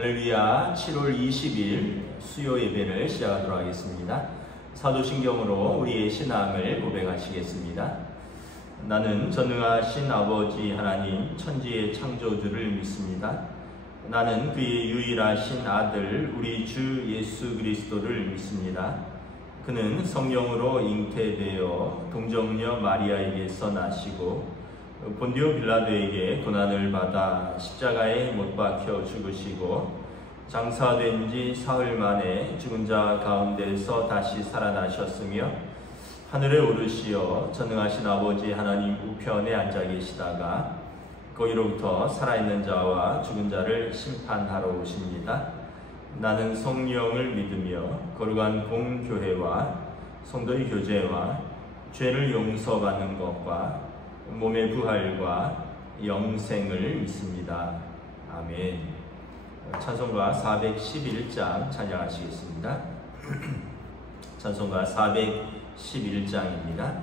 할렐루야. 7월 20일 수요 예배를 시작하도록 하겠습니다. 사도신경으로 우리의 신앙을 고백하시겠습니다. 나는 전능하신 아버지 하나님 천지의 창조주를 믿습니다. 나는 그의 유일하신 아들 우리 주 예수 그리스도를 믿습니다. 그는 성령으로 잉태되어 동정녀 마리아에게서 나시고 본디오 빌라도에게 고난을 받아 십자가에 못 박혀 죽으시고 장사된 지 사흘 만에 죽은 자 가운데서 다시 살아나셨으며 하늘에 오르시어 전능하신 아버지 하나님 우편에 앉아 계시다가 거기로부터 살아있는 자와 죽은 자를 심판하러 오십니다. 나는 성령을 믿으며 거룩한 공교회와 성도의 교제와 죄를 용서받는 것과 몸의 부활과 영생을 믿습니다. 아멘. 찬송가 411장 찬양하시겠습니다. 찬송가 411장입니다.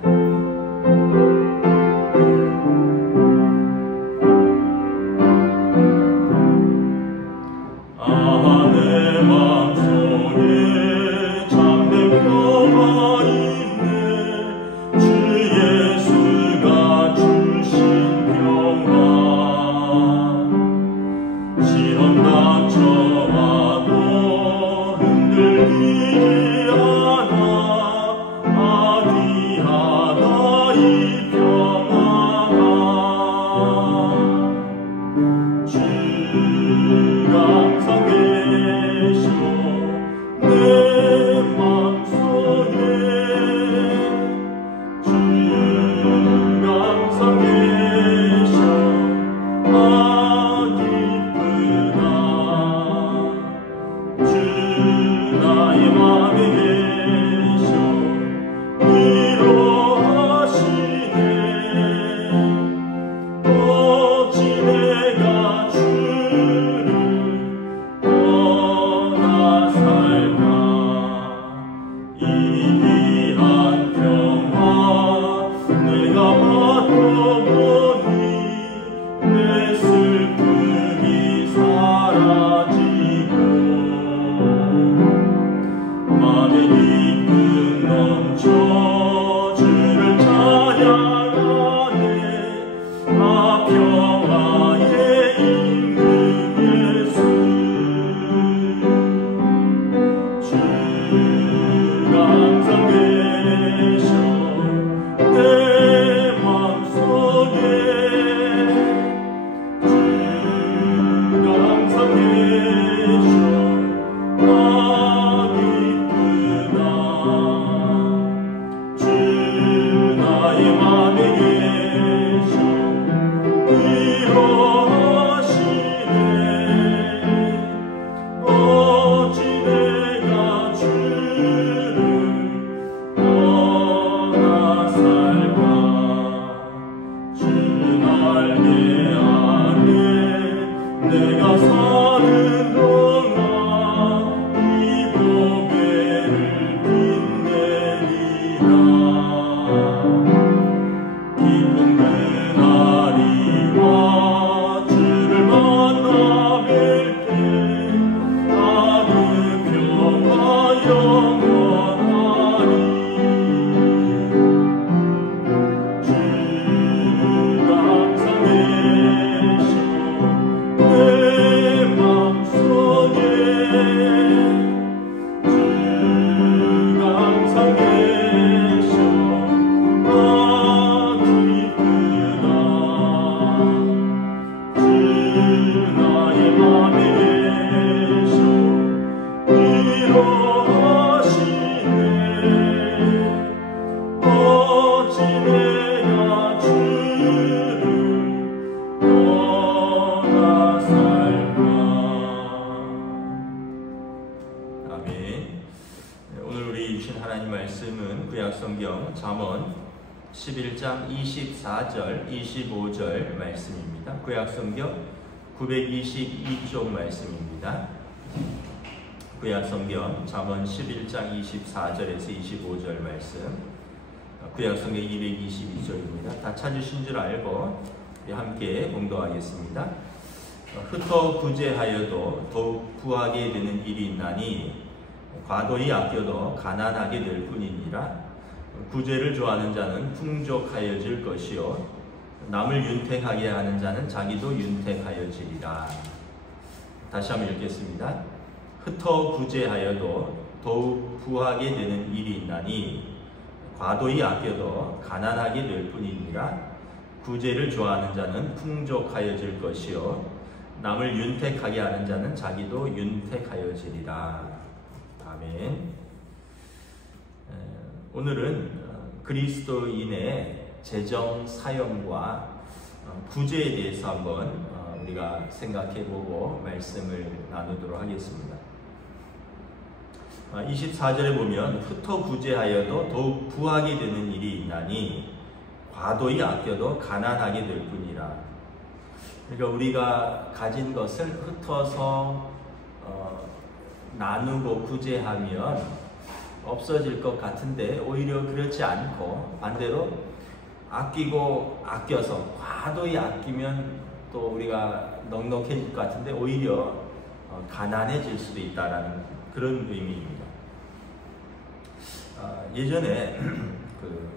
잠언 11장 24절 25절 말씀입니다. 구약성경 922쪽 말씀입니다. 구약성경 잠언 11장 24절에서 25절 말씀, 구약성경 222쪽입니다. 다 찾으신 줄 알고 함께 봉독하겠습니다. 흩어 구제하여도 더욱 부하게 되는 일이 있나니 과도히 아껴도 가난하게 될 뿐이니라. 구제를 좋아하는 자는 풍족하여질 것이요 남을 윤택하게 하는 자는 자기도 윤택하여지리라. 다시 한번 읽겠습니다. 흩어 구제하여도 더욱 부하게 되는 일이 있나니 과도히 아껴도 가난하게 될 뿐이니라. 구제를 좋아하는 자는 풍족하여질 것이요 남을 윤택하게 하는 자는 자기도 윤택하여지리라. 아멘. 오늘은 그리스도인의 재정 사역과 구제에 대해서 한번 우리가 생각해보고 말씀을 나누도록 하겠습니다. 24절에 보면 흩어 구제하여도 더욱 부하게 되는 일이 있나니 과도히 아껴도 가난하게 될 뿐이라. 그러니까 우리가 가진 것을 흩어서 나누고 구제하면 없어질 것 같은데 오히려 그렇지 않고 반대로 아끼고 아껴서 과도히 아끼면 또 우리가 넉넉해질 것 같은데 오히려 가난해질 수도 있다라는 그런 의미입니다. 예전에 그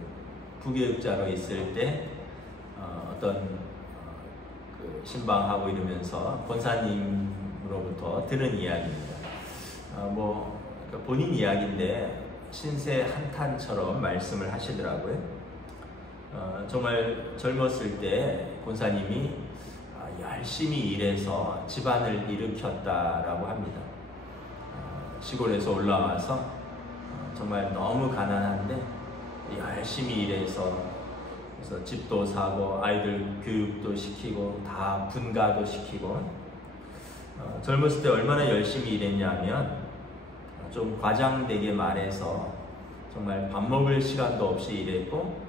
부교육자로 있을 때 어떤 그 신방하고 이러면서 권사님으로부터 들은 이야기입니다. 본인 이야기인데 신세 한탄처럼 말씀을 하시더라고요. 정말 젊었을 때 권사님이 열심히 일해서 집안을 일으켰다라고 합니다. 시골에서 올라와서 정말 너무 가난한데 열심히 일해서 그래서 집도 사고 아이들 교육도 시키고 다 분가도 시키고 젊었을 때 얼마나 열심히 일했냐면 좀 과장되게 말해서 정말 밥 먹을 시간도 없이 일했고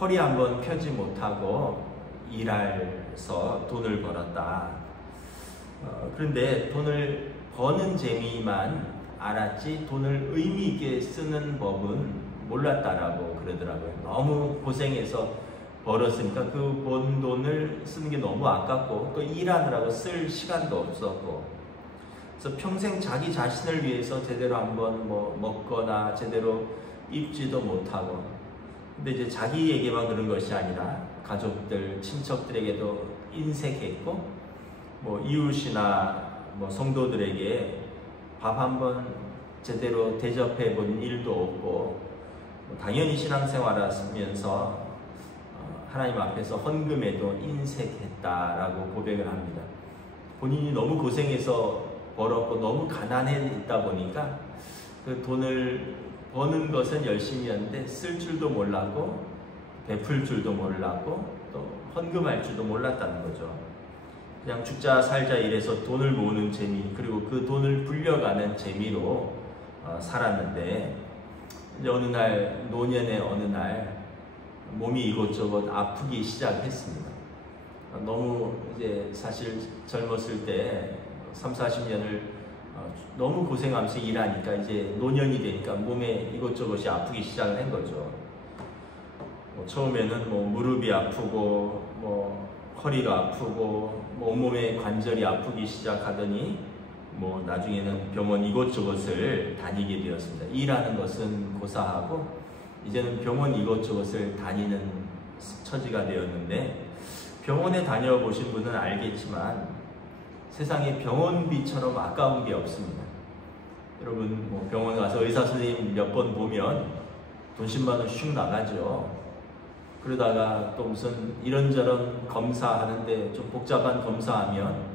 허리 한번 펴지 못하고 일해서 돈을 벌었다. 그런데 돈을 버는 재미만 알았지 돈을 의미 있게 쓰는 법은 몰랐다라고 그러더라고요. 너무 고생해서 벌었으니까 그 번 돈을 쓰는 게 너무 아깝고 또 일하느라고 쓸 시간도 없었고 그래서 평생 자기 자신을 위해서 제대로 한번 먹거나 제대로 입지도 못하고 근데 이제 자기에게만 그런 것이 아니라 가족들, 친척들에게도 인색했고 이웃이나 성도들에게 밥 한번 제대로 대접해 본 일도 없고 당연히 신앙생활 하면서 하나님 앞에서 헌금에도 인색했다라고 고백을 합니다. 본인이 너무 고생해서 벌었고 너무 가난해 있다 보니까 그 돈을 버는 것은 열심히 했는데 쓸 줄도 몰랐고 베풀 줄도 몰랐고 또 헌금할 줄도 몰랐다는 거죠. 그냥 죽자 살자 이래서 돈을 모으는 재미 그리고 그 돈을 불려가는 재미로 살았는데 이제 어느 날 노년의 어느 날 몸이 이곳저곳 아프기 시작했습니다. 너무 이제 사실 젊었을 때 30-40년을 너무 고생하면서 일하니까 이제 노년이 되니까 몸에 이곳저곳이 아프기 시작을 한 거죠. 처음에는 무릎이 아프고 허리가 아프고 온몸의 관절이 아프기 시작하더니 나중에는 병원 이곳저곳을 다니게 되었습니다. 일하는 것은 고사하고 이제는 병원 이곳저곳을 다니는 처지가 되었는데 병원에 다녀보신 분은 알겠지만 세상에 병원비처럼 아까운 게 없습니다. 여러분 병원 가서 의사 선생님 몇 번 보면 돈 10만 원 슉 나가죠. 그러다가 또 무슨 이런저런 검사하는데 좀 복잡한 검사하면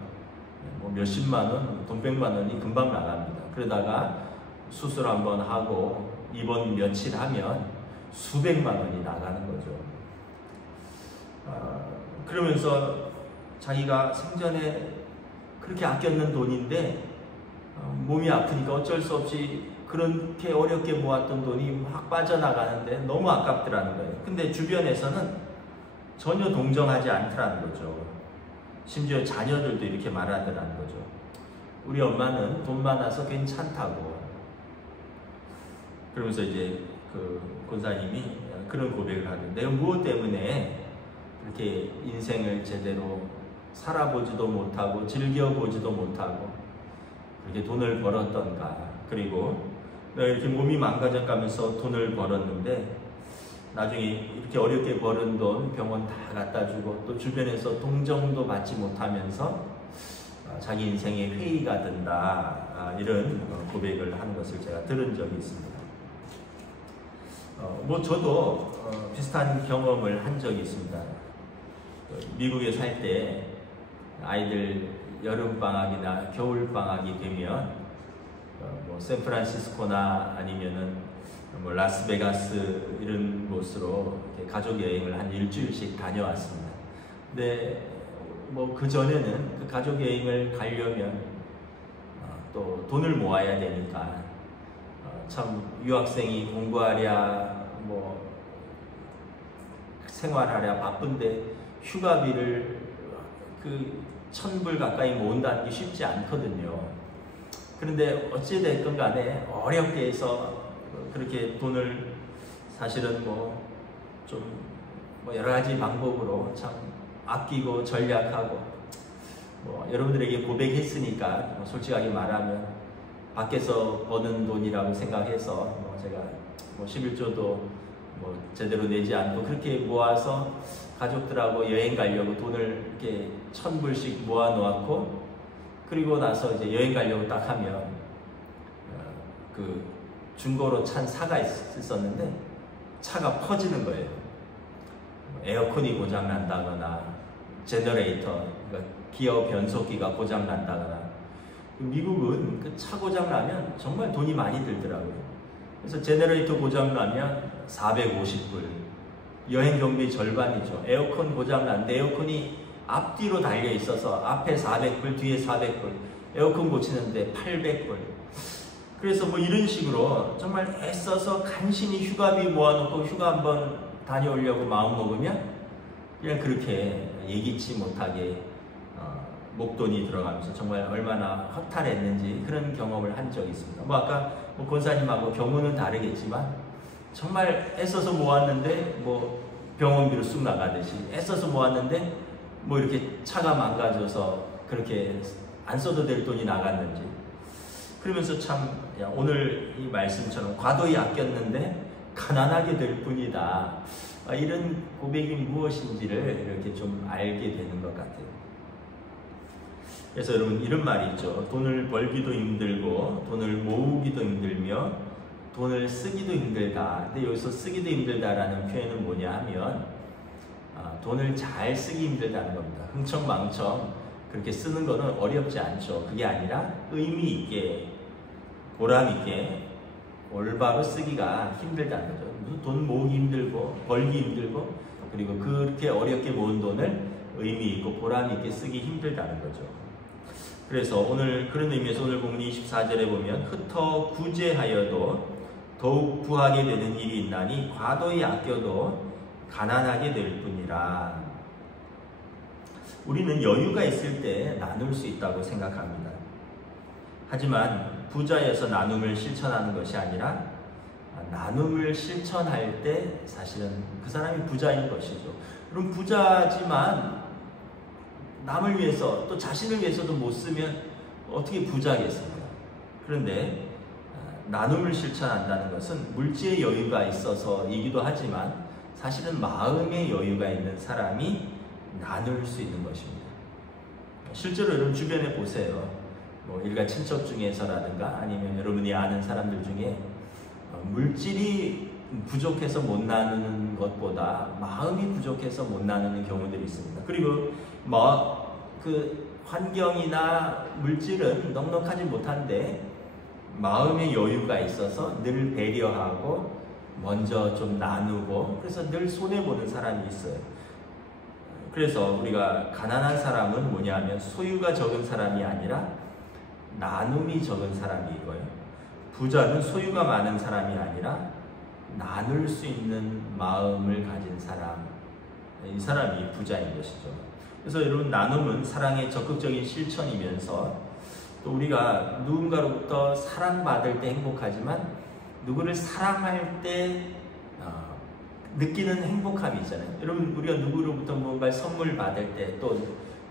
몇십만 원, 돈 100만 원이 금방 나갑니다. 그러다가 수술 한번 하고 입원 며칠 하면 수백만 원이 나가는 거죠. 그러면서 자기가 생전에 그렇게 아꼈는 돈인데 몸이 아프니까 어쩔 수 없이 그렇게 어렵게 모았던 돈이 확 빠져나가는데 너무 아깝더라는 거예요. 근데 주변에서는 전혀 동정하지 않더라는 거죠. 심지어 자녀들도 이렇게 말하더라는 거죠. 우리 엄마는 돈 많아서 괜찮다고. 그러면서 이제 그 권사님이 그런 고백을 하는데 내가 무엇 때문에 그렇게 인생을 제대로 살아보지도 못하고 즐겨보지도 못하고 그렇게 돈을 벌었던가. 그리고 내가 이렇게 몸이 망가져가면서 돈을 벌었는데 나중에 이렇게 어렵게 벌은 돈 병원 다 갖다 주고 또 주변에서 동정도 받지 못하면서 자기 인생에 회의가 든다. 이런 고백을 하는 것을 제가 들은 적이 있습니다. 저도 비슷한 경험을 한 적이 있습니다. 미국에 살 때 아이들 여름방학이나 겨울방학이 되면 샌프란시스코나 아니면은 라스베가스 이런 곳으로 이렇게 가족 여행을 한 일주일씩 다녀왔습니다. 근데 그 전에는 그 가족 여행을 가려면 또 돈을 모아야 되니까 참 유학생이 공부하랴 생활하랴 바쁜데 휴가비를 그 1,000불 가까이 모은다는 게 쉽지 않거든요. 그런데 어찌됐건 간에 어렵게 해서 그렇게 돈을 사실은 좀 여러 가지 방법으로 참 아끼고 전략하고 여러분들에게 고백했으니까 솔직하게 말하면 밖에서 버는 돈이라고 생각해서 제가 11조도 제대로 내지 않고 그렇게 모아서 가족들하고 여행 가려고 돈을 이렇게 1,000불씩 모아 놓았고 그리고 나서 이제 여행 가려고 딱 하면 그 중고로 찬 차가 있었는데 차가 퍼지는 거예요. 에어컨이 고장 난다거나 제너레이터, 그러니까 기어 변속기가 고장 난다거나. 미국은 그 차 고장 나면 정말 돈이 많이 들더라고요. 그래서 제너레이터 고장 나면 450불, 여행 경비 절반이죠. 에어컨 고장 났는데 에어컨이 앞뒤로 달려 있어서 앞에 400불, 뒤에 400불, 에어컨 고치는데 800불. 그래서 이런 식으로 정말 애써서 간신히 휴가비 모아놓고 휴가 한번 다녀오려고 마음 먹으면 그냥 그렇게 예기치 못하게 목돈이 들어가면서 정말 얼마나 허탈했는지 그런 경험을 한 적이 있습니다. 아까 권사님하고 경우는 다르겠지만 정말 애써서 모았는데 병원비로 쑥 나가듯이 애써서 모았는데 이렇게 차가 망가져서 그렇게 안 써도 될 돈이 나갔는지 그러면서 참 오늘 이 말씀처럼 과도히 아꼈는데 가난하게 될 뿐이다. 이런 고백이 무엇인지를 이렇게 좀 알게 되는 것 같아요. 그래서 여러분 이런 말이 있죠. 돈을 벌기도 힘들고 돈을 모으기도 힘들며 돈을 쓰기도 힘들다. 근데 여기서 쓰기도 힘들다라는 표현은 뭐냐 하면 돈을 잘 쓰기 힘들다는 겁니다. 흥청망청 그렇게 쓰는 거는 어렵지 않죠. 그게 아니라 의미 있게 보람 있게 올바로 쓰기가 힘들다는 거죠. 돈 모으기 힘들고 벌기 힘들고 그리고 그렇게 어렵게 모은 돈을 의미 있고 보람 있게 쓰기 힘들다는 거죠. 그래서 오늘 그런 의미에서 오늘 본문 24절에 보면 흩어 구제하여도 더욱 구하게 되는 일이 있나니 과도히 아껴도 가난하게 될 뿐이라. 우리는 여유가 있을 때 나눌 수 있다고 생각합니다. 하지만 부자여서 나눔을 실천하는 것이 아니라 나눔을 실천할 때 사실은 그 사람이 부자인 것이죠. 그럼 부자지만 남을 위해서 또 자신을 위해서도 못 쓰면 어떻게 부자겠습니까? 그런데 나눔을 실천한다는 것은 물질의 여유가 있어서이기도 하지만 사실은 마음의 여유가 있는 사람이 나눌 수 있는 것입니다. 실제로 여러분 주변에 보세요. 일가 친척 중에서라든가 아니면 여러분이 아는 사람들 중에 물질이 부족해서 못 나누는 것보다 마음이 부족해서 못 나누는 경우들이 있습니다. 그리고 그 환경이나 물질은 넉넉하지 못한데 마음의 여유가 있어서 늘 배려하고 먼저 좀 나누고 그래서 늘 손해보는 사람이 있어요. 그래서 우리가 가난한 사람은 뭐냐면 소유가 적은 사람이 아니라 나눔이 적은 사람이 이거예요. 부자는 소유가 많은 사람이 아니라 나눌 수 있는 마음을 가진 사람, 이 사람이 부자인 것이죠. 그래서 여러분 나눔은 사랑의 적극적인 실천이면서 또 우리가 누군가로부터 사랑받을 때 행복하지만 누구를 사랑할 때 느끼는 행복함이 있잖아요. 여러분 우리가 누구로부터 뭔가 선물 받을 때 또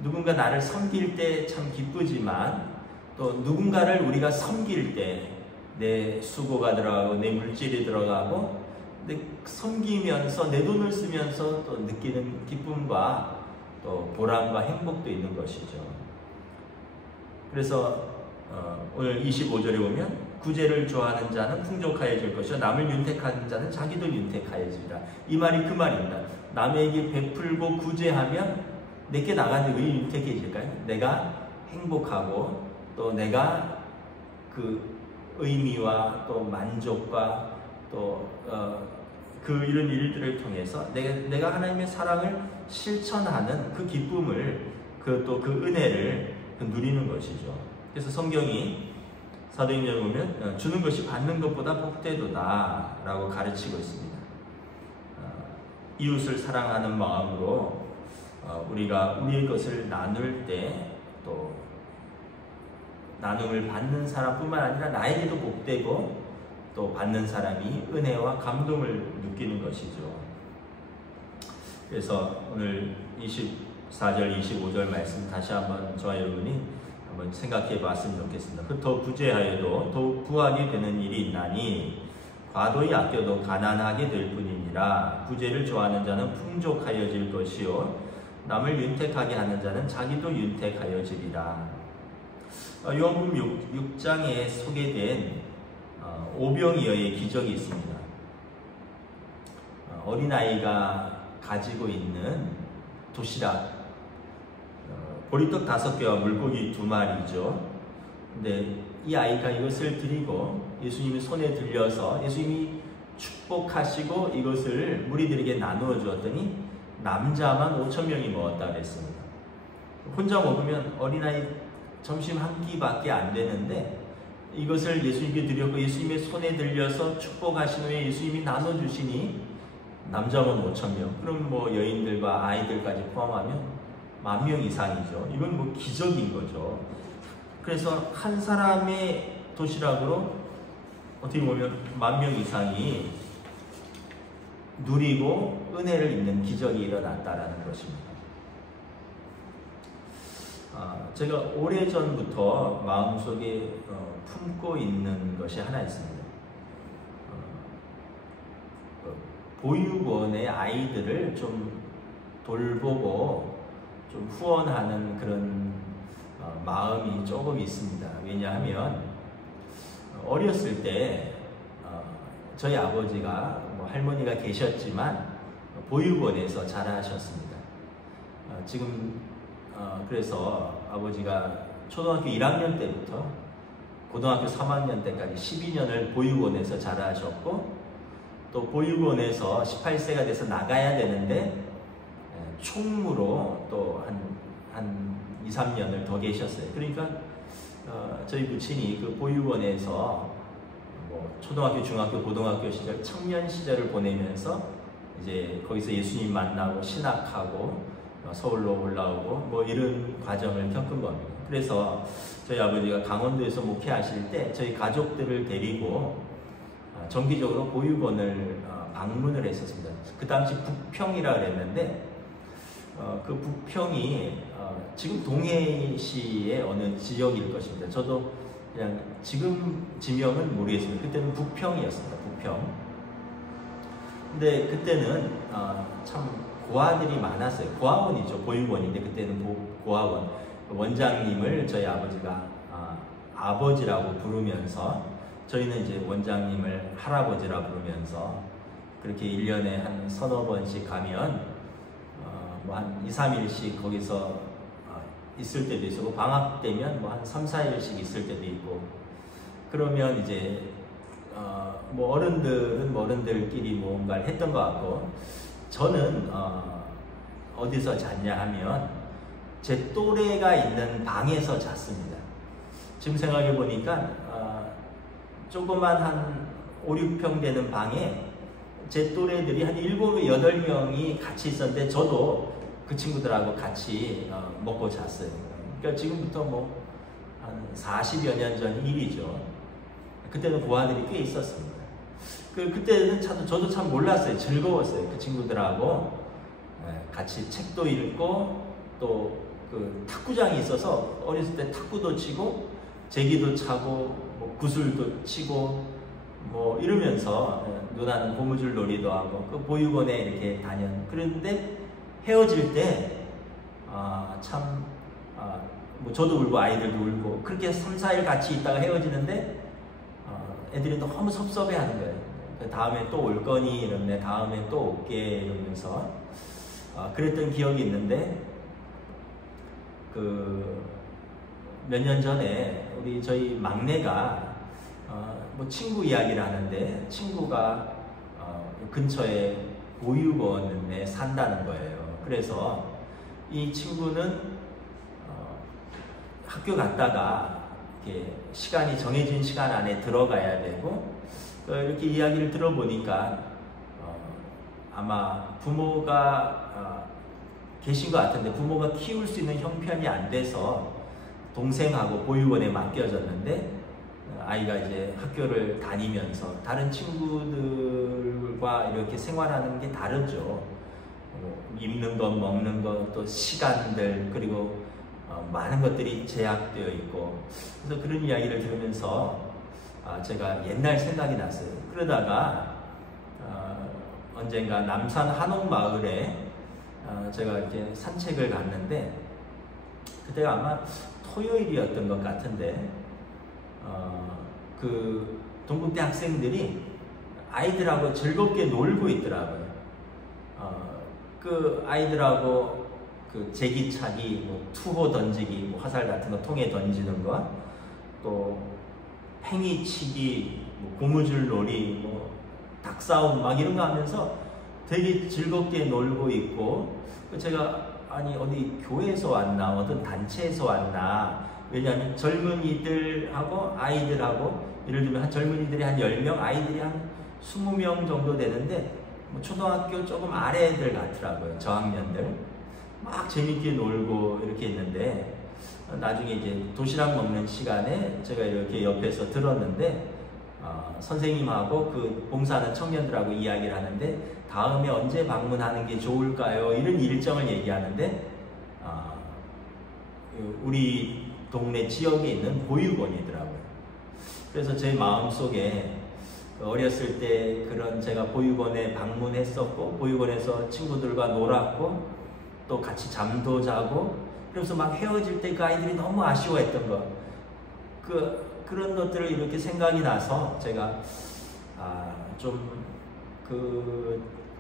누군가 나를 섬길 때 참 기쁘지만 또 누군가를 우리가 섬길 때 내 수고가 들어가고 내 물질이 들어가고 섬기면서 내 돈을 쓰면서 또 느끼는 기쁨과 또 보람과 행복도 있는 것이죠. 그래서 오늘 25절에 보면 구제를 좋아하는 자는 풍족하여질 것이요 남을 윤택하는 자는 자기도 윤택하여지리라. 이 말이 그 말입니다. 남에게 베풀고 구제하면 내게 나가는데 왜 윤택해질까요? 내가 행복하고 또 내가 그 의미와 또 만족과 또 이런 일들을 통해서 내가 하나님의 사랑을 실천하는 그 기쁨을 또 그 은혜를 누리는 것이죠. 그래서 성경이 사도행전을 보면 주는 것이 받는 것보다 복되도다 라고 가르치고 있습니다. 이웃을 사랑하는 마음으로 우리가 우리의 것을 나눌 때 또 나눔을 받는 사람뿐만 아니라 나에게도 복되고 또 받는 사람이 은혜와 감동을 느끼는 것이죠. 그래서 오늘 24절 25절 말씀 다시 한번 저와 여러분이 한번 생각해 봤으면 좋겠습니다. 더 구제하여도 더욱 부하게 되는 일이 있나니 과도히 아껴도 가난하게 될 뿐이니라. 구제를 좋아하는 자는 풍족하여질 것이요 남을 윤택하게 하는 자는 자기도 윤택하여지리라. 요한복음 6장에 소개된 오병이어의 기적이 있습니다. 어린아이가 가지고 있는 도시락, 보리떡 5개와 물고기 2마리죠. 근데 이 아이가 이것을 드리고 예수님이 손에 들려서 예수님이 축복하시고 이것을 무리들에게 나누어 주었더니 남자만 5,000명이 먹었다 그랬습니다. 혼자 먹으면 어린아이 점심 한 끼밖에 안 되는데 이것을 예수님께 드렸고 예수님의 손에 들려서 축복하신 후에 예수님이 나눠주시니 남자만 5,000명, 그럼 뭐 여인들과 아이들까지 포함하면 10,000명 이상이죠. 이건 뭐 기적인 거죠. 그래서 한 사람의 도시락으로 어떻게 보면 10,000명 이상이 누리고 은혜를 입는 기적이 일어났다라는 것입니다. 제가 오래전부터 마음속에 품고 있는 것이 하나 있습니다. 보육원의 아이들을 좀 돌보고 좀 후원하는 그런 마음이 조금 있습니다. 왜냐하면 어렸을 때 저희 아버지가 할머니가 계셨지만 보육원에서 자라셨습니다. 지금 그래서 아버지가 초등학교 1학년 때부터 고등학교 3학년 때까지 12년을 보육원에서 자라셨고 또 보육원에서 18세가 돼서 나가야 되는데 총무로 또 한 2, 3년을 더 계셨어요. 그러니까 저희 부친이 그 보육원에서 뭐 초등학교, 중학교, 고등학교 시절, 청년 시절을 보내면서 이제 거기서 예수님 만나고 신학하고 서울로 올라오고 뭐 이런 과정을 겪은 겁니다. 그래서 저희 아버지가 강원도에서 목회하실 때 저희 가족들을 데리고 정기적으로 보육원을 방문을 했었습니다. 그 당시 북평이라 그랬는데 그 북평이 지금 동해시의 어느 지역일 것입니다. 저도 그냥 지금 지명은 모르겠습니다. 그때는 북평이었습니다. 북평. 근데 그때는 참 고아들이 많았어요. 고아원이죠. 보육원인데 그때는 고아원. 원장님을 저희 아버지가 아버지라고 부르면서 저희는 이제 원장님을 할아버지라 부르면서 그렇게 1년에 한 서너 번씩 가면 뭐 한 2, 3일씩 거기서 있을 때도 있고 방학 되면 뭐 한 3, 4일씩 있을 때도 있고 그러면 이제 뭐 어른들은 뭐 어른들끼리 뭔가를 했던 것 같고 저는 어디서 잤냐 하면 제 또래가 있는 방에서 잤습니다. 지금 생각해 보니까 조그만 한 5, 6평 되는 방에 제 또래들이 한 7, 8명이 같이 있었는데 저도 그 친구들하고 같이 먹고 잤어요. 그러니까 지금부터 뭐 한 40여 년 전 일이죠. 그때는 고아들이 꽤 있었습니다. 그때는 저도 참 몰랐어요. 즐거웠어요. 그 친구들하고 같이 책도 읽고 또 그 탁구장이 있어서 어렸을 때 탁구도 치고 제기도 차고 뭐 구슬도 치고 뭐 이러면서 누나는 고무줄 놀이도 하고 그 보육원에 이렇게 그런데 헤어질 때 뭐 저도 울고 아이들도 울고 그렇게 3, 4일 같이 있다가 헤어지는데 애들이 너무 섭섭해하는 거예요. 다음에 또 올 거니 이러는데 다음에 또 올게 이러면서 그랬던 기억이 있는데 그 몇 년 전에 저희 막내가 뭐 친구 이야기를 하는데 친구가 근처에 보육원에 산다는 거예요. 그래서 이 친구는 학교 갔다가 이렇게 정해진 시간 안에 들어가야 되고 이렇게 이야기를 들어보니까 아마 부모가 계신 것 같은데 부모가 키울 수 있는 형편이 안 돼서 동생하고 보육원에 맡겨졌는데 아이가 이제 학교를 다니면서 다른 친구들과 이렇게 생활하는 게 다르죠. 입는 것, 먹는 것, 또 시간들, 그리고 많은 것들이 제약되어 있고 그래서 그런 이야기를 들으면서 제가 옛날 생각이 났어요. 그러다가 언젠가 남산 한옥마을에 제가 이렇게 산책을 갔는데 그때가 아마 토요일이었던 것 같은데 그 동국대 학생들이 아이들하고 즐겁게 놀고 있더라고요. 그 아이들하고 그 제기차기, 뭐 투호 던지기, 뭐 화살 같은 거 통에 던지는 거, 또 팽이치기, 뭐 고무줄 놀이, 뭐 닭싸움 막 이런 거 하면서 되게 즐겁게 놀고 있고 제가 아니 어디 교회에서 왔나 어떤 단체에서 왔나 왜냐하면 젊은이들하고 아이들하고 예를 들면 한 젊은이들이 한 10명 아이들이 한 20명 정도 되는데 뭐 초등학교 조금 아래 애들 같더라고요. 저학년들 막 재밌게 놀고 이렇게 있는데 나중에 이제 도시락 먹는 시간에 제가 이렇게 옆에서 들었는데 선생님하고 그 봉사하는 청년들하고 이야기를 하는데 다음에 언제 방문하는 게 좋을까요? 이런 일정을 얘기하는데 우리 동네 지역에 있는 보육원이더라고요. 그래서 제 마음속에 어렸을 때 그런 제가 보육원에 방문했었고 보육원에서 친구들과 놀았고 또 같이 잠도 자고 그래서 막 헤어질 때 그 아이들이 너무 아쉬워했던 거 그런 것들을 이렇게 생각이 나서 제가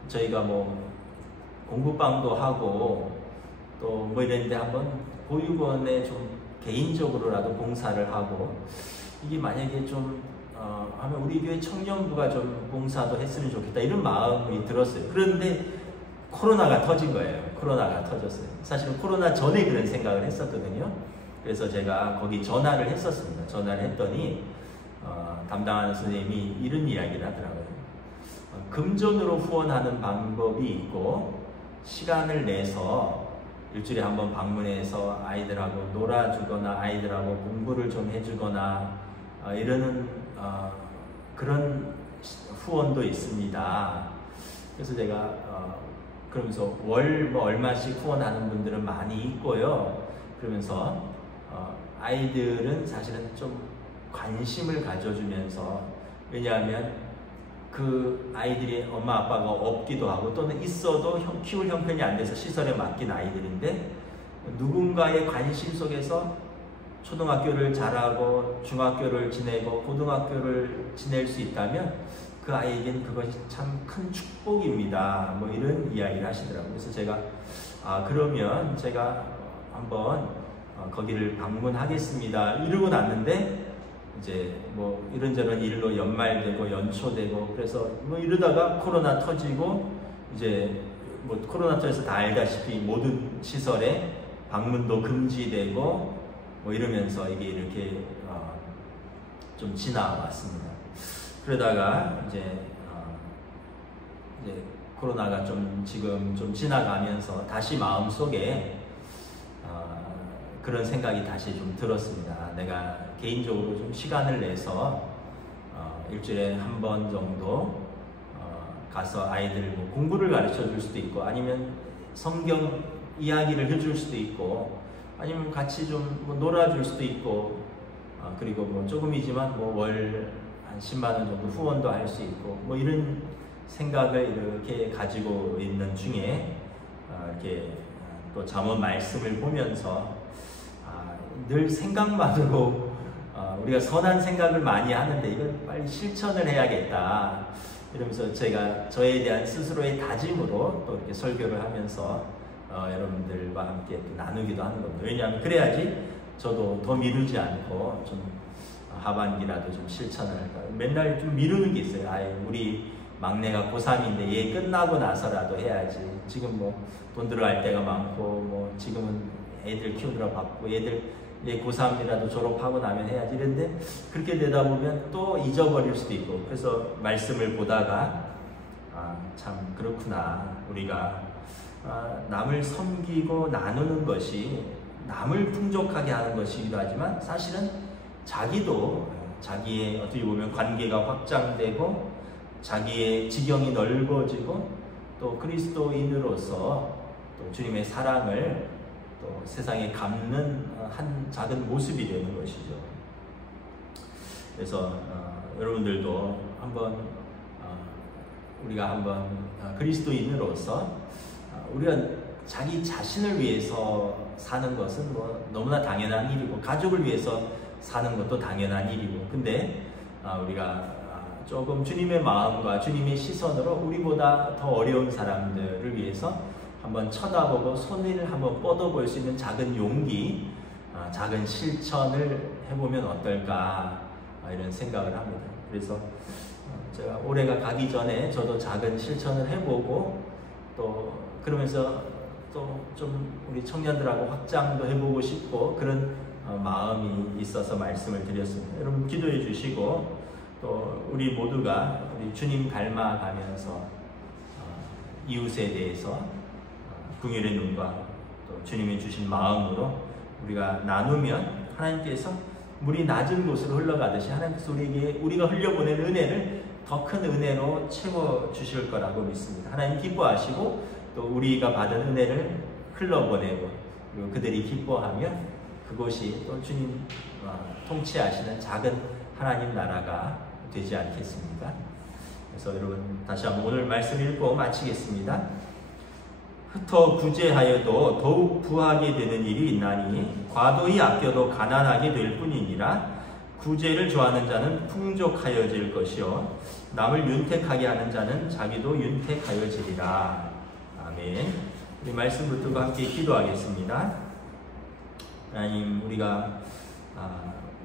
저희가 뭐 공부방도 하고 또 뭐 이랬는데 한번 보육원에 좀 개인적으로라도 봉사를 하고 이게 만약에 좀 하면 우리 교회 청년부가 좀 봉사도 했으면 좋겠다 이런 마음이 들었어요. 그런데 코로나가 터진 거예요. 코로나가 터졌어요. 사실은 코로나 전에 그런 생각을 했었거든요. 그래서 제가 거기 전화를 했었습니다. 전화를 했더니 담당하는 선생님이 이런 이야기를 하더라고요. 금전으로 후원하는 방법이 있고 시간을 내서 일주일에 한번 방문해서 아이들하고 놀아주거나 아이들하고 공부를 좀 해주거나 이러는 그런 후원도 있습니다. 그래서 제가 그러면서 월 뭐 얼마씩 후원하는 분들은 많이 있고요. 그러면서 아이들은 사실은 좀 관심을 가져주면서 왜냐하면 그 아이들이 엄마 아빠가 없기도 하고 또는 있어도 키울 형편이 안 돼서 시설에 맡긴 아이들인데 누군가의 관심 속에서 초등학교를 잘하고 중학교를 지내고 고등학교를 지낼 수 있다면 그 아이에게는 그것이 참 큰 축복입니다. 뭐 이런 이야기를 하시더라고요. 그래서 제가 그러면 제가 한번 거기를 방문하겠습니다. 이러고 났는데 이제 뭐 이런저런 일로 연말되고 연초되고 그래서 뭐 이러다가 코로나 터지고 이제 뭐 코로나 터져서 다 알다시피 모든 시설에 방문도 금지되고 뭐 이러면서 이게 이렇게 좀 지나왔습니다. 그러다가 이제 코로나가 좀 지금 좀 지나가면서 다시 마음속에 그런 생각이 다시 좀 들었습니다. 내가 개인적으로 좀 시간을 내서 일주일에 한 번 정도 가서 아이들 뭐 공부를 가르쳐 줄 수도 있고 아니면 성경 이야기를 해줄 수도 있고 아니면 같이 좀 뭐 놀아줄 수도 있고, 그리고 뭐 조금이지만 뭐 월 한 10만 원 정도 후원도 할 수 있고, 뭐 이런 생각을 이렇게 가지고 있는 중에 이렇게 또 잠언 말씀을 보면서 늘 생각만으로 우리가 선한 생각을 많이 하는데 이걸 빨리 실천을 해야겠다 이러면서 제가 저에 대한 스스로의 다짐으로 또 이렇게 설교를 하면서 여러분들과 함께 또 나누기도 하는 겁니다. 왜냐하면 그래야지 저도 더 미루지 않고 좀 하반기라도 좀 실천을 할까. 맨날 좀 미루는 게 있어요. 우리 막내가 고3인데 얘 끝나고 나서라도 해야지. 지금 뭐 돈 들어갈 때가 많고 뭐 지금은 애들 키우느라 바쁘고 얘들 얘 고3이라도 졸업하고 나면 해야지. 이런데 그렇게 되다 보면 또 잊어버릴 수도 있고, 그래서 말씀을 보다가 참 그렇구나. 우리가 남을 섬기고 나누는 것이 남을 풍족하게 하는 것이기도 하지만 사실은 자기도 자기의 어떻게 보면 관계가 확장되고 자기의 지경이 넓어지고 또 그리스도인으로서 또 주님의 사랑을 또 세상에 갚는 한 작은 모습이 되는 것이죠. 그래서 여러분들도 한번 우리가 한번 그리스도인으로서 우리가 자기 자신을 위해서 사는 것은 뭐 너무나 당연한 일이고 가족을 위해서 사는 것도 당연한 일이고, 근데 우리가 조금 주님의 마음과 주님의 시선으로 우리보다 더 어려운 사람들을 위해서 한번 쳐다보고 손을 한번 뻗어볼 수 있는 작은 용기, 작은 실천을 해보면 어떨까 이런 생각을 합니다. 그래서 제가 올해가 가기 전에 저도 작은 실천을 해보고 또 그러면서 또 좀 우리 청년들하고 확장도 해보고 싶고 그런 마음이 있어서 말씀을 드렸습니다. 여러분 기도해 주시고 또 우리 모두가 우리 주님 닮아가면서 이웃에 대해서 긍휼의 눈과 또 주님이 주신 마음으로 우리가 나누면 하나님께서 물이 낮은 곳으로 흘러가듯이 하나님께서 우리가 흘려보낸 은혜를 더 큰 은혜로 채워주실 거라고 믿습니다. 하나님 기뻐하시고 또 우리가 받은 은혜를 흘러보내고 그리고 그들이 기뻐하면 그곳이 또 주님 통치하시는 작은 하나님 나라가 되지 않겠습니까? 그래서 여러분 다시 한번 오늘 말씀 읽고 마치겠습니다. 흩어 구제하여도 더욱 부하게 되는 일이 있나니 과도히 아껴도 가난하게 될 뿐이니라. 구제를 좋아하는 자는 풍족하여질 것이요 남을 윤택하게 하는 자는 자기도 윤택하여지리라. 아멘. 우리 말씀 붙들고 함께 기도하겠습니다. 하나님, 우리가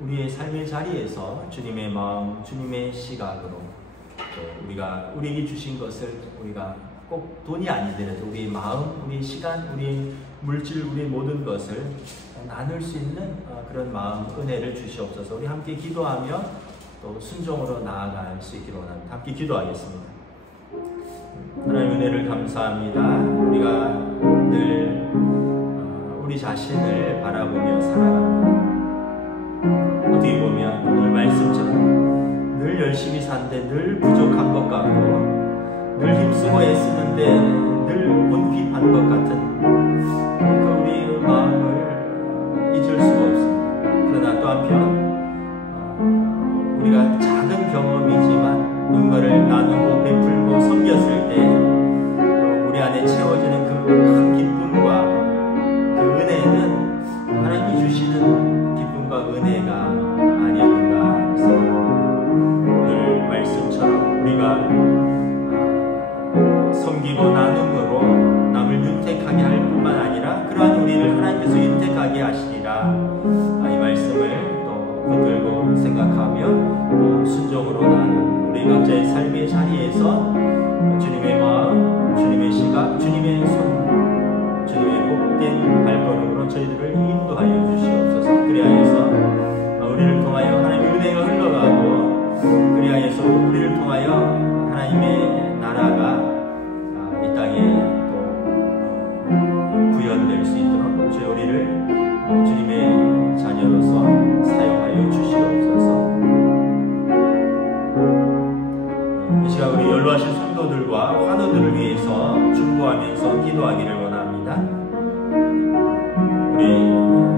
우리의 삶의 자리에서 주님의 마음, 주님의 시각으로 또 우리가 우리에게 주신 것을 우리가 꼭 돈이 아니더라도 우리의 마음, 우리의 시간, 우리의 물질, 우리의 모든 것을 나눌 수 있는 그런 마음, 은혜를 주시옵소서. 우리 함께 기도하며 또 순종으로 나아갈 수 있기를 원합니다. 함께 기도하겠습니다. 하나님 은혜를 감사합니다. 우리가 늘 우리 자신을 바라보며 살아갑니다. 어떻게 보면 오늘 말씀처럼 늘 열심히 사는데 늘 부족한 것 같고 늘 힘쓰고 애쓰는데 늘 곤핍한 것 같은 그 우리의 마음을 잊을 수가 없습니다. 그러나 또 한편 우리가 작은 경험이지만 누군가를 나누고 베풀고 섬겼을 때 우리 안에 채워지는 그 큰 기쁨과 그 은혜는 하나님이 주시는 기쁨과 은혜가 아니었는가. 그래서 오늘 말씀처럼 우리가 섬기고 나눔으로 남을 윤택하게 할 뿐만 아니라 그러한 우리를 하나님께서 윤택하게 하시리라. 이 말씀을 또 붙들고 생각하며 또 순종으로 나는 우리 각자의 삶의 자리에서 주님의 마음, 주님의 시각, 주님의 손, 주님의 복된 발걸음으로 저희들을 인도하여 주시옵소서. 그리하여서 우리를 통하여 하나님의 은혜가 흘러가고 그리하여서 우리를 통하여 하나님의 나라가 이 땅에 또 구현될 수 있도록 주여 우리를 주님의 자녀로서 사용하여 주시옵소서. 이 시간 우리 연로하신 성도들과 환우들을 위해서 중보하면서 기도하기를 원합니다. 우리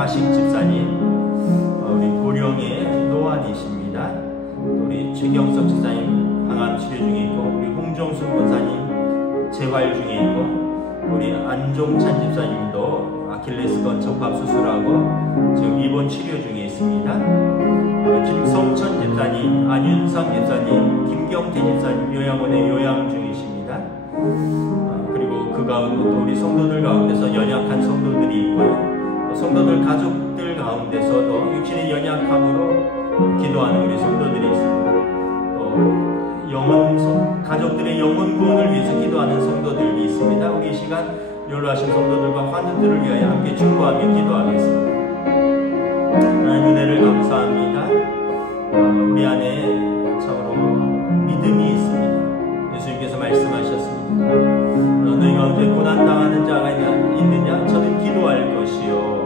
박하식 집사님, 우리 고령의 노안이십니다. 우리 최경석 집사님 항암 치료 중에 있고, 우리 홍정순 권사님 재활 중에 있고, 우리 안종찬 집사님도 아킬레스건 접합 수술하고 지금 입원 치료 중에 있습니다. 김성천 집사님, 안윤상 집사님, 김경태 집사님 요양원에 요양 중이십니다. 그리고 그 가운데 또 우리 성도들 가운데서 연약한 성도들이 있고요. 또 성도들 가족들 가운데서도 육신의 연약함으로 기도하는 우리 성도들이 있습니다. 또 가족들의 영혼 구원을 위해서 기도하는 성도들이 있습니다. 우리 이 시간 연로하신 성도들과 환우들을 위하여 함께 중보하며 기도하겠습니다. 하나님 은혜를 감사합니다. 우리 안에 참으로 믿음이 있습니다. 예수님께서 말씀하셨습니다. 너희 가운데 고난당하는 자가 있느냐? 저는 기도할 것이요.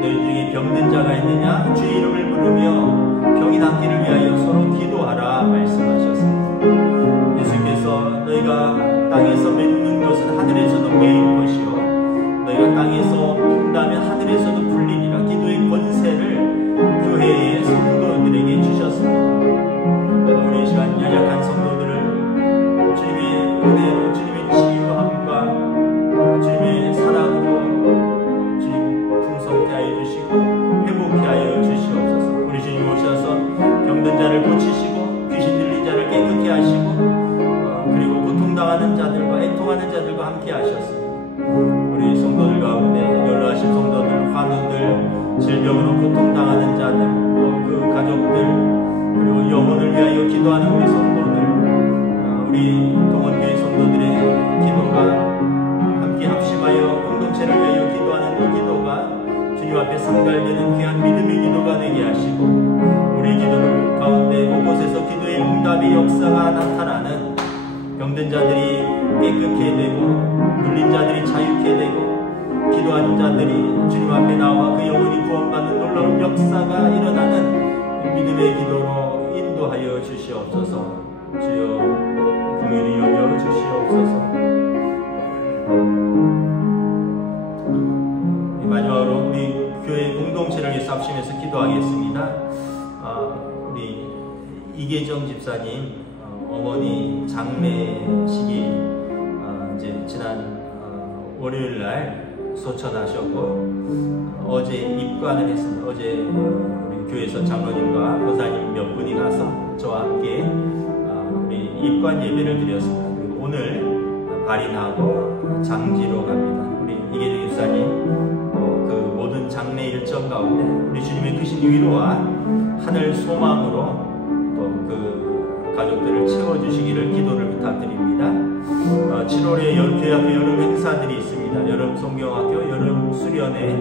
너희 중에 병든 자가 있느냐? 주의 이름을 부르며 병이 낫기를 위하여 서로 기도하라 말씀하셨습니다. 예수님께서 너희가 땅에서 맺는 것은 하늘에서도 메일 것이요, 너희가 땅에서 분다면 하늘에서도 풀리니라. 기도의 권세를 교회의 성도들에게 주셨습니다. 우리 시간 연약한 성도들을 주님의 은혜로, 주님의 치유함과 주님의 사랑으로 주님 풍성케 하여 주시고 회복케 하여 주시옵소서. 우리 주님 오셔서 병든 자를 고치시고 귀신 들린 자를 깨끗게 하시고 그리고 고통당하는 자들과 애통하는 자들과 함께 하셨습니다. 우리 성도들 가운데 연로하신 성도들, 환우들, 질병으로 고통당하는 자들, 또 그 가족들, 그리고 영혼을 위하여 기도하는 우리 성도들, 우리 동원교회 성도들의 기도가 함께 합심하여 공동체를 위하여 기도하는 이 기도가 주님 앞에 상달되는 귀한 믿음의 기도가 되게 하시고, 우리 기도를 가운데 곳곳에서 기도의 응답의 역사가 나타나는 병든 자들이 깨끗게 되고 눌린 자들이 자유케 되고 기도하는 자들이 주님 앞에 나와 그 영혼이 구원받는 놀라운 역사가 일어나는 믿음의 기도로 인도하여 주시옵소서. 주여 긍휼히 여겨 주시옵소서. 마지막으로 우리 교회 공동체를 위해서 합심해서 기도하겠습니다. 우리 이계정 집사님 어머니 장례식이 이제 지난 월요일 날 소천하셨고 어제 입관을 했습니다. 어제 우리 교회에서 장로님과 권사님 몇 분이 가서 저와 함께 우리 입관 예배를 드렸습니다. 그리고 오늘 발인하고 장지로 갑니다. 우리 이계정 집사님 또 그 모든 장례 일정 가운데 우리 주님의 크신 위로와 하늘 소망으로 또 그 가족들을 채워주시기를 기도를 부탁드립니다. 7월에 교회 앞에 여름 행사들이 있습니다. 여름 성경학교, 여름 수련회,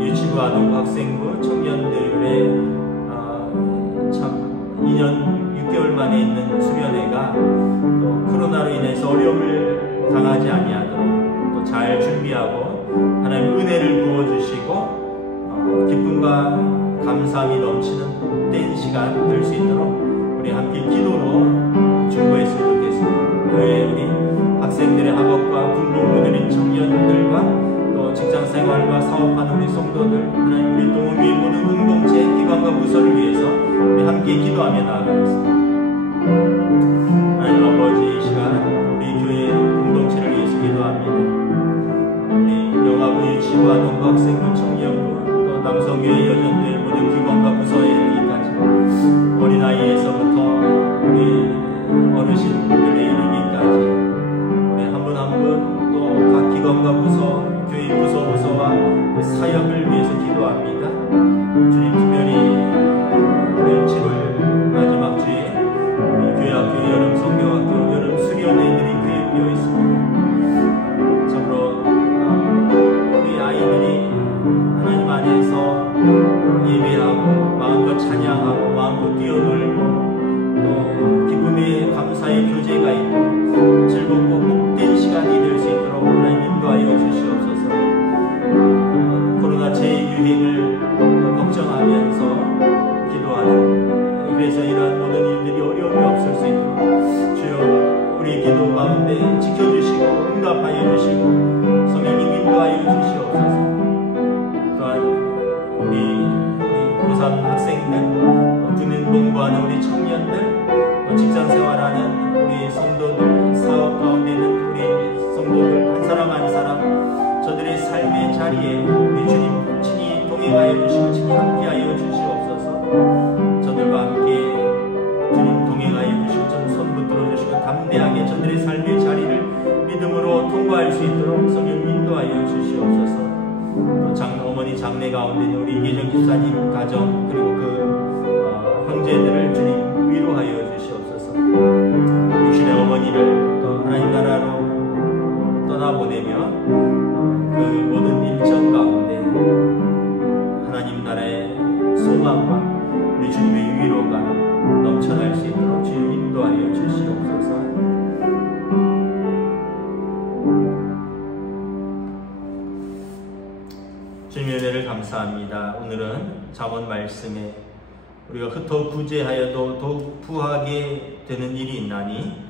유치부, 아동부, 학생부, 청년들의 참 2년 6개월 만에 있는 수련회가 또 코로나로 인해서 어려움을 당하지 아니하도록 또 잘 준비하고 하나님 은혜를 부어주시고 기쁨과 감사함이 넘치는 복된 시간 될 수 있도록 우리 함께 기도로 중보했으면 좋겠습니다. 교회 우리 학생들의 학업과 군복무들인 청년들과 또 직장생활과 사업하는 우리 성도들, 하나님 우리 동원교회 모든 공동체, 기관과 부서를 위해서 우리 함께 기도하며 나아가겠습니다. 하나님 아버지, 이 시간 우리 교회 공동체를 위해서 기도합니다. 우리 영아부, 유치부, 아동부, 학생부, 청년부, 또 남성교회, 여전교회 모든 기관과 부서에 이르기까지 어린아이에서부터 우리 어르신들에 이르기까지 우리 한 분 한 분 또 각 기관과 부서, 교회 부서와 그 사역을 위해서 기도합니다. 주님, 특별히 우리 7월 마지막 주에 우리 교회 학교, 여름 성경학교, 여름 수련회들이 계획되어 있습니다. 참으로 우리 아이들이 하나님 안에서 예배하고 마음껏 찬양하고 마음껏 뛰어놀고 또 기쁨의 감사의 교제가 있고 즐겁고 복된 시간이 될 수 있도록 하나님 인도하여 주시옵소서. 코로나 재유행을 또 걱정하면서 기도하는, 그래서 이러한 모든 일들이 어려움이 없을 수 있도록 주여 우리 기도 가운데 지켜주시고 응답하여 주시고 성령님 인도하여 주시옵소서. 또한 고3 학생들, 또 주민 공부하는 우리 청년들, 또 직장 생활하는 우리 성도들, 사업 가운데 있는 우리 성도들 한 사람 한 사람 저들의 삶의 자리에 우리 주님 친히 동행하여 주시고 친히 함께하여 주시옵소서. 저들과 함께 주님 동행하여 주시고 저들 손 붙들어 주시고 담대하게 저들의 삶의 자리를 믿음으로 통과할 수 있도록 성령 인도하여 주시옵소서. 또 어머니 장례 가운데 있는 우리 이계정 집사님 가정 그리고 그 형제들을 주님 위로하여 주시옵소서. 우리 주의 어머니를 또 하나님 나라로 떠나보내며 그 모든 일정 가운데 하나님 나라의 소망과 우리 주님의 위로가 넘쳐날 수 있도록 주님 인도하여 주시옵소서. 주님의 은혜를 감사합니다. 오늘은 잠언 말씀에 우리가 흩어 구제하여도 더욱 부하게 되는 일이 있나니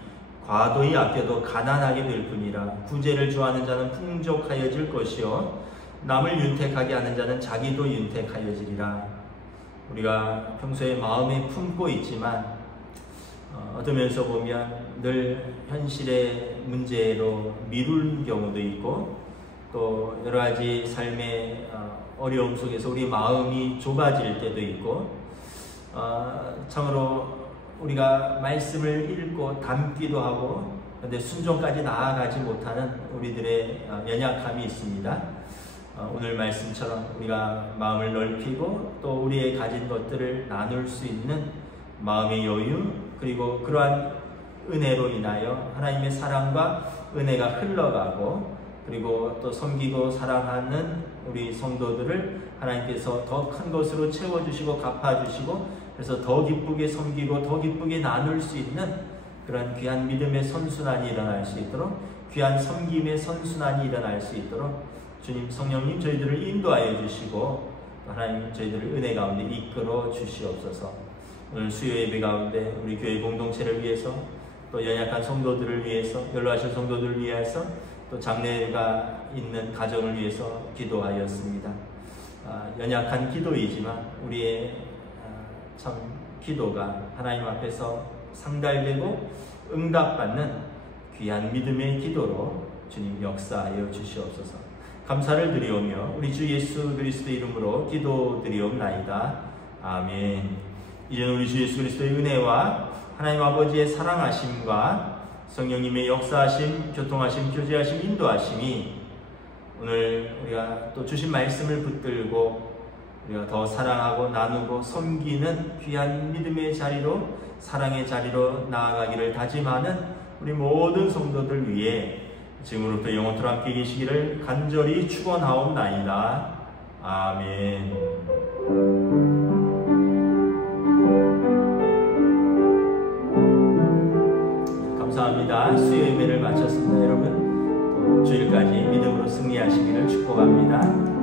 과도히 아껴도 가난하게 될 뿐이라. 구제를 좋아하는 자는 풍족하여질 것이요 남을 윤택하게 하는 자는 자기도 윤택하여지리라. 우리가 평소에 마음에 품고 있지만 얻으면서 보면 늘 현실의 문제로 미룰 경우도 있고 또 여러가지 삶의 어려움 속에서 우리 마음이 좁아질 때도 있고 참으로 우리가 말씀을 읽고 담기도 하고 그런데 순종까지 나아가지 못하는 우리들의 연약함이 있습니다. 오늘 말씀처럼 우리가 마음을 넓히고 또 우리의 가진 것들을 나눌 수 있는 마음의 여유 그리고 그러한 은혜로 인하여 하나님의 사랑과 은혜가 흘러가고 그리고 또 섬기고 사랑하는 우리 성도들을 하나님께서 더 큰 것으로 채워주시고 갚아주시고 그래서 더 기쁘게 섬기고 더 기쁘게 나눌 수 있는 그런 귀한 믿음의 선순환이 일어날 수 있도록 귀한 섬김의 선순환이 일어날 수 있도록 주님 성령님 저희들을 인도하여 주시고 하나님 저희들을 은혜 가운데 이끌어 주시옵소서. 오늘 수요 예배 가운데 우리 교회 공동체를 위해서 또 연약한 성도들을 위해서 연로하신 성도들을 위해서 또 장례가 있는 가정을 위해서 기도하였습니다. 연약한 기도이지만 우리의 참 기도가 하나님 앞에서 상달되고 응답받는 귀한 믿음의 기도로 주님 역사하여 주시옵소서. 감사를 드리오며 우리 주 예수 그리스도 이름으로 기도드리옵나이다. 아멘. 이제는 우리 주 예수 그리스도의 은혜와 하나님 아버지의 사랑하심과 성령님의 역사하심, 교통하심, 교제하심, 인도하심이 오늘 우리가 또 주신 말씀을 붙들고 우리가 더 사랑하고 나누고 섬기는 귀한 믿음의 자리로 사랑의 자리로 나아가기를 다짐하는 우리 모든 성도들 위해 지금으로부터 영원토록 함께 계시기를 간절히 축원하옵나이다. 아멘. 감사합니다. 수요 예배를 마쳤습니다. 여러분 또 주일까지 믿음으로 승리하시기를 축복합니다.